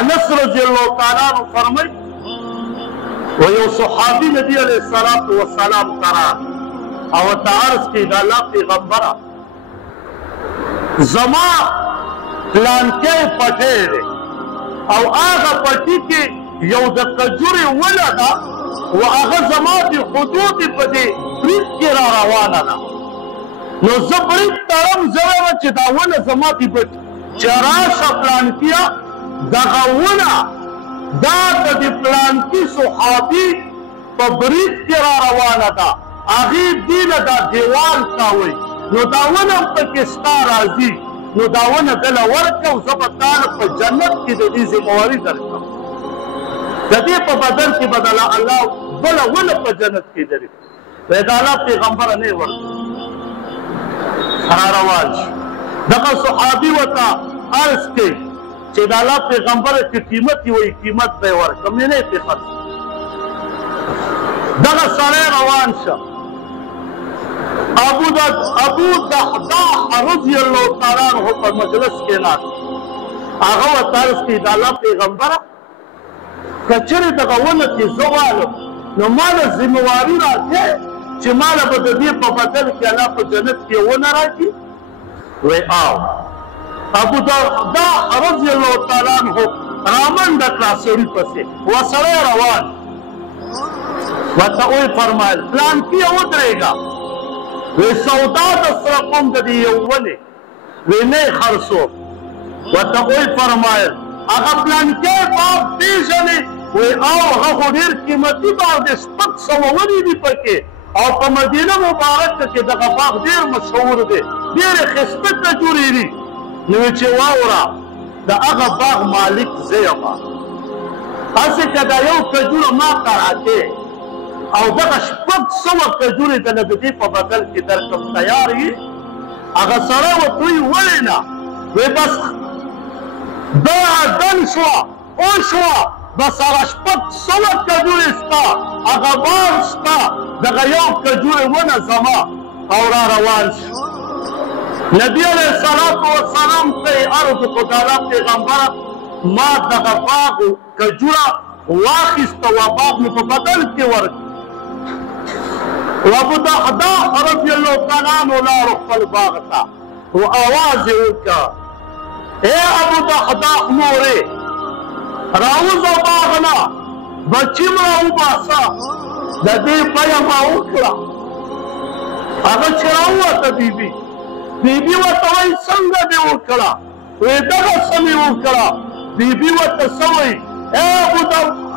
انس رضی اللہ تعالیٰ عنہ فرمائی و یو صحابی نبی علیہ الصلوۃ والسلام ترا او تعرض کی دا اللہ پیغمبرہ زما پلانکے پٹے دے او آغا پٹی کی یو دا کجوری ولا دا و آغا زما دی حدود پدی برید کی را روانا دا نو زبرید ترم زویو چی دا ولا زما دی پٹ چراشا پلانکیا دا غونا دا دی پلانکی صحابی پا برید کی را روانا دا آغی دیل دا دیوال تاوی نو داونه پاکستا راځي نو داونه دله ورکه او زه به تاله په جنت کې د دې ذمواري درکړم د دې په بدل کې به دله الله بله ونه په جنت کې درکړي وایي د الله پیغمبره نه یې ورکړي را روان شي دغه صحابي ورته عرض کوي چې د الله پیغمبره چې قیمت یې وایي قیمت به یې ورکړم نه یې پرې خرڅ دغه سړی روان شه ابو دحداح رضی اللہ تعالیٰ عنہ پر مجلس کے ناس آغا و تارس کی دالا پیغمبرہ کچری دغاونه کی زوالم نو مالا ذمواری را تے چی مالا بددی پا بدل کی اللہ پا جنت کی ونه را کی وی آو ابو دحداح رضی اللہ تعالیٰ عنہ رامن دکلا سوری پسے وصلے روان وطا اوی فرمائل پلان کی ادرے گا وی سودا دسر قوم دی یوولی وی نی خرسو وطا اوی فرمائل اگا پلانکے باپ دیشنی وی آو غفو دیر قیمتی باپ دی سپک سوولی دی پکے او پا مدینہ مبارک کے دقا باپ دیر مشہور دی دیر خسپت جوری دی نوی چه واورا دا اگا باپ مالک زیما اسی که دا یو کجور ما قراتے او دغه شپږ سوه کجورې د نبدي په بدل کې درکم تیار یي هغه سړی ورته وایي ولې نه وایي بس دا دن شوه وشوه بس هغه شپږ سوه کجورې ستا هغه بار ستا دغه یو کجورې ونه زما او را روان شو نبي علیه الصلاة والسلام ته یې عرض وکړو د الله پیغمبره ما دغه باغ کجوره واخیسته و باغ مې په بدل کې ورکړ وابو دحداح رضی اللہ تعالیٰ عنہ لارو خپل باغ تا و آواز وکا اے ابو دحداح مورے راوزا باغنا بچیم راو باسا دا دی بیا ما اکرا اگا چراؤا تا بی بی و توائی سنگا دی اکرا وی دغا سمی اکرا بی بی و تسوئی اے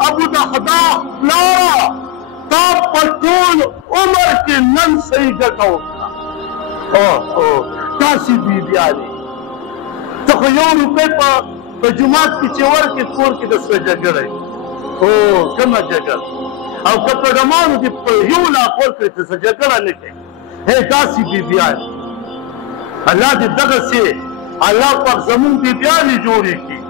ابو دحداح لارا تا پټول عمر کې نن صحیح ګټه وکړه تاسې بیبیانې ته خو یو روپۍ په جومات کې چې ورکړې کور کې د سره جګړه کومه جګړه او که په ډمانو دې په یو لاک ورکړې ته څه جګړه نه کوي تاسې بیبیانې الله دې دغسې الله پاک زمونږ بیبیانې جوړې کړي